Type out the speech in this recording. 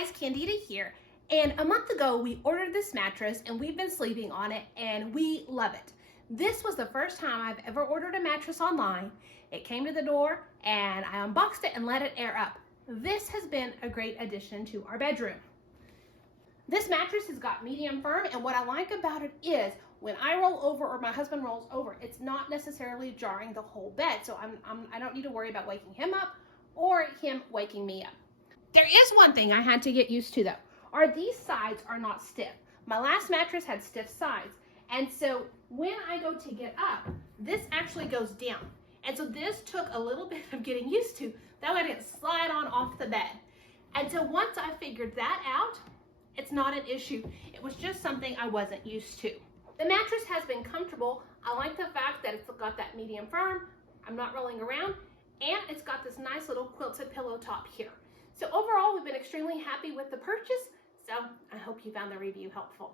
guys, Candida here, and a month ago we ordered this mattress and we've been sleeping on it and we love it. This was the first time I've ever ordered a mattress online. It came to the door and I unboxed it and let it air up. This has been a great addition to our bedroom. This mattress has got medium firm, and what I like about it is when I roll over or my husband rolls over, it's not necessarily jarring the whole bed, so I don't need to worry about waking him up or him waking me up. There is one thing I had to get used to though, these sides are not stiff. My last mattress had stiff sides, and so when I go to get up, this actually goes down. And so this took a little bit of getting used to. That way I didn't slide on off the bed. And so once I figured that out, it's not an issue. It was just something I wasn't used to. The mattress has been comfortable. I like the fact that it's got that medium firm. I'm not rolling around, and it's got this nice little quilted pillow top here. So overall, we've been extremely happy with the purchase, so I hope you found the review helpful.